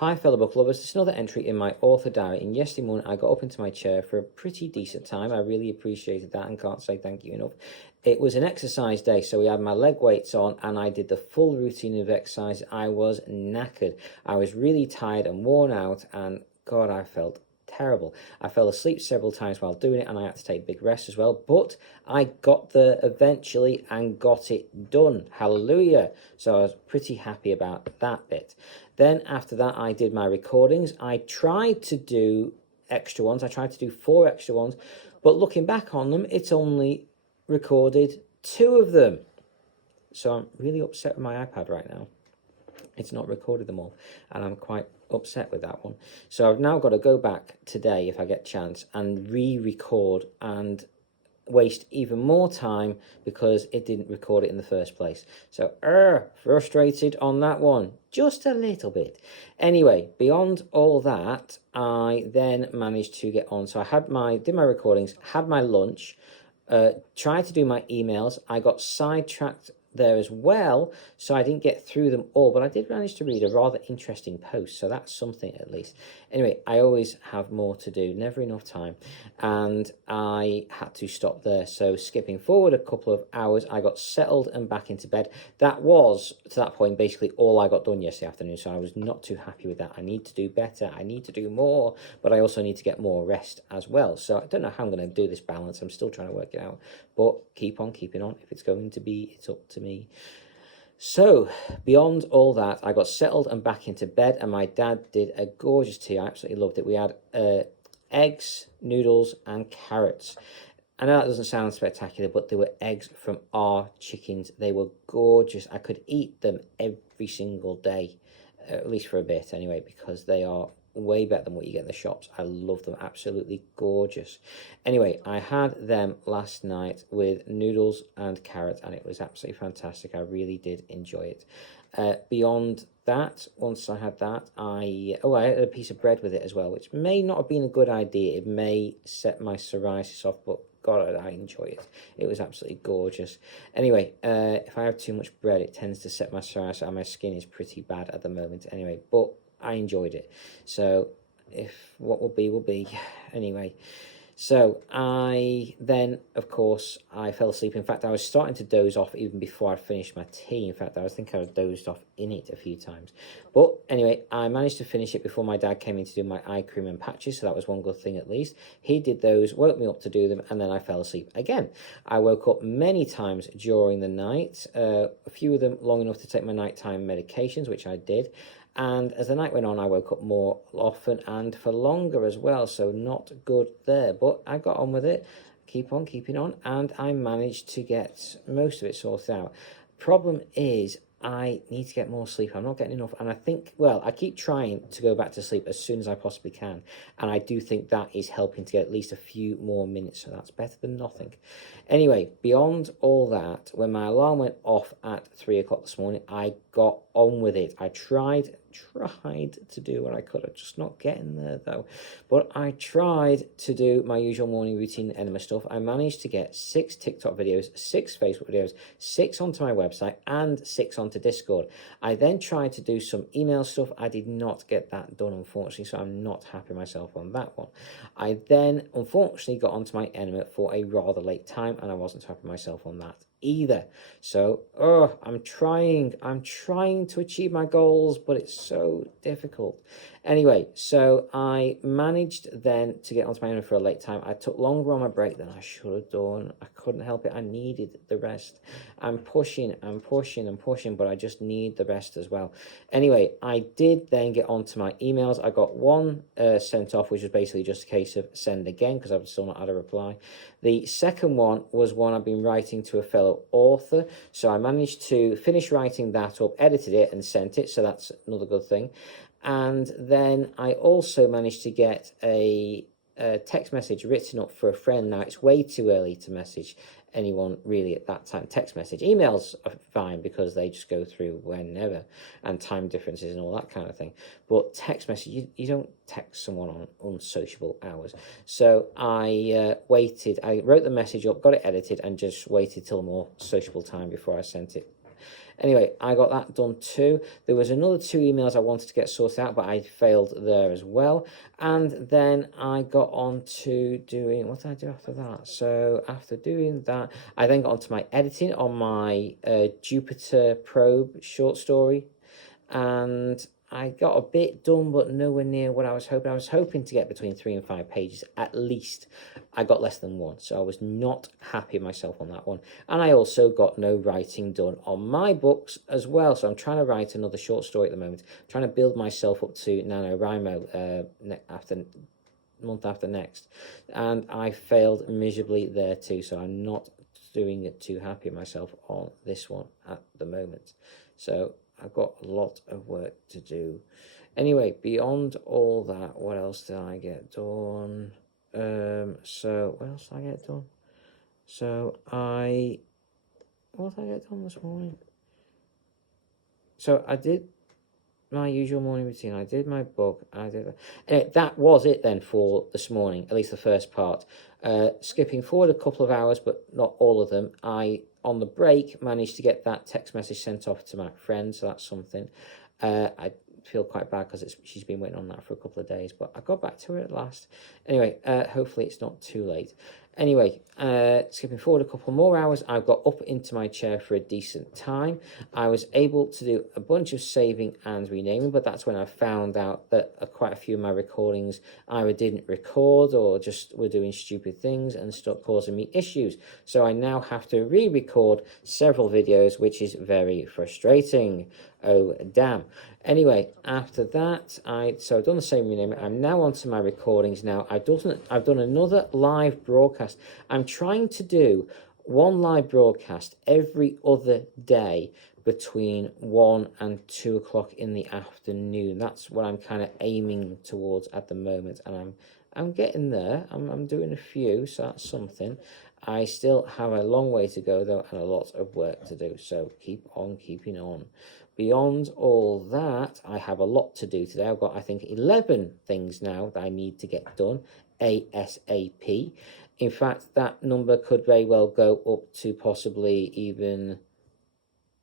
Hi fellow book lovers, it's another entry in my author diary. And yesterday morning I got up into my chair for a pretty decent time. I really appreciated that and can't say thank you enough. It was an exercise day, so we had my leg weights on and I did the full routine of exercise. I was knackered. I was really tired and worn out, and God, I felt terrible. I fell asleep several times while doing it, and I had to take big rests as well, but I got there eventually and got it done. Hallelujah. So I was pretty happy about that bit. Then after that, I did my recordings. I tried to do extra ones. I tried to do 4 extra ones, but looking back on them, it's only recorded 2 of them. So I'm really upset with my iPad right now. It's not recorded them all, and I'm quite upset with that one. So I've now got to go back today, if I get a chance, and re-record and waste even more time because it didn't record it in the first place. So frustrated on that one, just a little bit. Anyway, beyond all that, I then managed to get on. So I did my recordings, had my lunch, tried to do my emails. I got sidetracked there as well, so I didn't get through them all, but I did manage to read a rather interesting post, so that's something at least. Anyway, I always have more to do, never enough time, and I had to stop there. So skipping forward a couple of hours, I got settled and back into bed. That was, to that point, basically all I got done yesterday afternoon, so I was not too happy with that. I need to do better, I need to do more, but I also need to get more rest as well. So I don't know how I'm going to do this balance. I'm still trying to work it out, but keep on keeping on. If it's going to be, it's up to me. So beyond all that, I got settled and back into bed, and my dad did a gorgeous tea. I absolutely loved it. We had eggs, noodles, and carrots. I know that doesn't sound spectacular, but they were eggs from our chickens. They were gorgeous. I could eat them every single day, at least for a bit anyway, because they are way better than what you get in the shops. I love them, absolutely gorgeous. Anyway, I had them last night with noodles and carrots, and it was absolutely fantastic. I really did enjoy it. Beyond that, once I had that, I had a piece of bread with it as well, which may not have been a good idea. It may set my psoriasis off, but God, I enjoy it. It was absolutely gorgeous. Anyway, if I have too much bread, it tends to set my psoriasis, and my skin is pretty bad at the moment anyway, but I enjoyed it. So if what will be, will be. Anyway, so I then, of course, I fell asleep. In fact, I was starting to doze off even before I finished my tea. In fact, I think I was dozed off in it a few times. But anyway, I managed to finish it before my dad came in to do my eye cream and patches, so that was one good thing at least. He did those, woke me up to do them, and then I fell asleep again. I woke up many times during the night, a few of them long enough to take my nighttime medications, which I did. And as the night went on, I woke up more often and for longer as well, so not good there. But I got on with it, keep on keeping on, and I managed to get most of it sorted out. Problem is, I need to get more sleep. I'm not getting enough, and I think, well, I keep trying to go back to sleep as soon as I possibly can, and I do think that is helping to get at least a few more minutes, so that's better than nothing. Anyway, beyond all that, when my alarm went off at 3 o'clock this morning, I got on with it. I tried to do what I could. I'm just not getting there though. But I tried to do my usual morning routine enema stuff. I managed to get 6 TikTok videos, 6 Facebook videos, 6 onto my website, and 6 onto Discord. I then tried to do some email stuff. I did not get that done, unfortunately, so I'm not happy myself on that one. I then, unfortunately, got onto my enema for a rather late time, and I wasn't happy myself on that either. So I'm trying to achieve my goals, but it's so difficult. Anyway, so I managed then to get onto my own for a late time. I took longer on my break than I should have done. I couldn't help it. I needed the rest. I'm pushing, but I just need the rest as well. Anyway, I did then get onto my emails. I got one sent off, which was basically just a case of send again, because I've still not had a reply. The second one was one I've been writing to a fellow author, so I managed to finish writing that up, edited it, and sent it, so that's another good thing. And then I also managed to get a text message written up for a friend. Now, it's way too early to message anyone really at that time. Text message. Emails are fine because they just go through whenever, and time differences and all that kind of thing. But text message, you don't text someone on unsociable hours. So I waited. I wrote the message up, got it edited, and just waited till a more sociable time before I sent it. Anyway, I got that done too. There was another 2 emails I wanted to get sorted out, but I failed there as well. And then I got on to doing, what did I do after that? So after doing that, I then got onto my editing on my Jupiter Probe short story, and I got a bit done, but nowhere near what I was hoping. I was hoping to get between 3 and 5 pages at least. I got less than 1, so I was not happy with myself on that one. And I also got no writing done on my books as well. So I'm trying to write another short story at the moment, trying to build myself up to NaNoWriMo month after next. And I failed miserably there too, so I'm not doing it too happy with myself on this one at the moment. So I've got a lot of work to do. Anyway, beyond all that, what else did I get done? So what else did I get done? So what did I get done this morning? So I did my usual morning routine. I did my book. I did anyway, that was it then for this morning, at least the first part. Skipping forward a couple of hours, but not all of them. I, on the break, managed to get that text message sent off to my friend, so that's something. I feel quite bad because she's been waiting on that for a couple of days, but I got back to her at last. Anyway, hopefully it's not too late. Anyway, skipping forward a couple more hours, I got up into my chair for a decent time. I was able to do a bunch of saving and renaming, but that's when I found out that quite a few of my recordings either didn't record or just were doing stupid things and stopped causing me issues. So I now have to re-record several videos, which is very frustrating. Oh, damn. Anyway, after that, I've done the same renaming. I'm now onto my recordings now. I've done another live broadcast. I'm trying to do one live broadcast every other day between 1 and 2 o'clock in the afternoon. That's what I'm kind of aiming towards at the moment, and I'm getting there. I'm doing a few, so that's something. I still have a long way to go though, and a lot of work to do, so keep on keeping on. Beyond all that, I have a lot to do today. I've got, I think, 11 things now that I need to get done ASAP. In fact, that number could very well go up to possibly even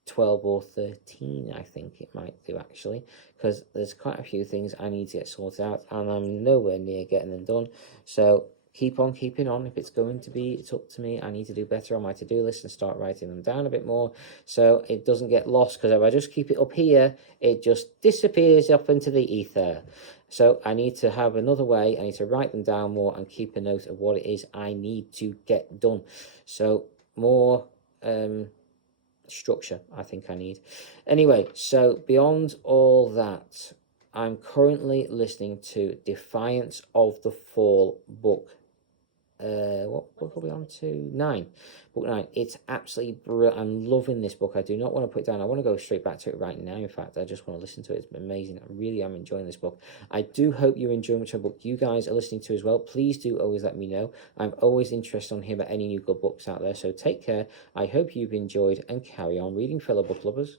12 or 13, I think it might do actually, because there's quite a few things I need to get sorted out, and I'm nowhere near getting them done. So keep on keeping on. If it's going to be, it's up to me. I need to do better on my to-do list and start writing them down a bit more so it doesn't get lost, because if I just keep it up here, it just disappears up into the ether. So I need to have another way. I need to write them down more and keep a note of what it is I need to get done. So more structure I think I need. Anyway, so beyond all that, I'm currently listening to Defiance of the Fall book. What book are we on to? 9. Book 9. It's absolutely brilliant. I'm loving this book. I do not want to put it down. I want to go straight back to it right now. In fact, I just want to listen to it. It's amazing. I really am enjoying this book. I do hope you're enjoying whichever book you guys are listening to as well. Please do always let me know. I'm always interested on hearing about any new good books out there. So take care. I hope you've enjoyed and carry on reading, fellow book lovers.